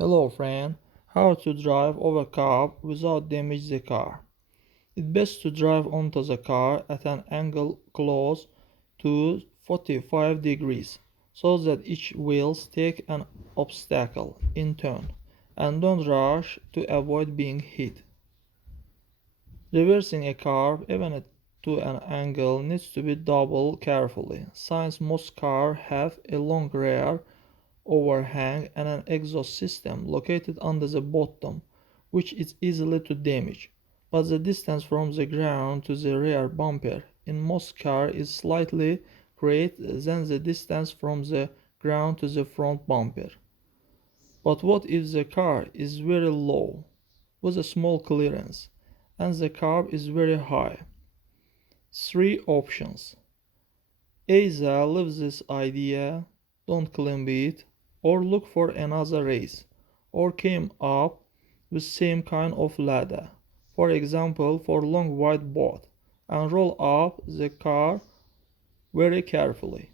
Hello friend, how to drive over curb without damage the car. It's best to drive onto the car at an angle close to 45 degrees so that each wheels take an obstacle in turn and don't rush to avoid being hit. Reversing a curve even to an angle needs to be doubled carefully since most cars have a long rear overhang and an exhaust system located under the bottom, which is easily to damage. But the distance from the ground to the rear bumper in most cars is slightly greater than the distance from the ground to the front bumper. But what if the car is very low, with a small clearance, and the curb is very high? Three options. Either leave this idea, don't climb it, or look for another race, or came up with same kind of ladder, for example for long wide boat, and roll up the car very carefully.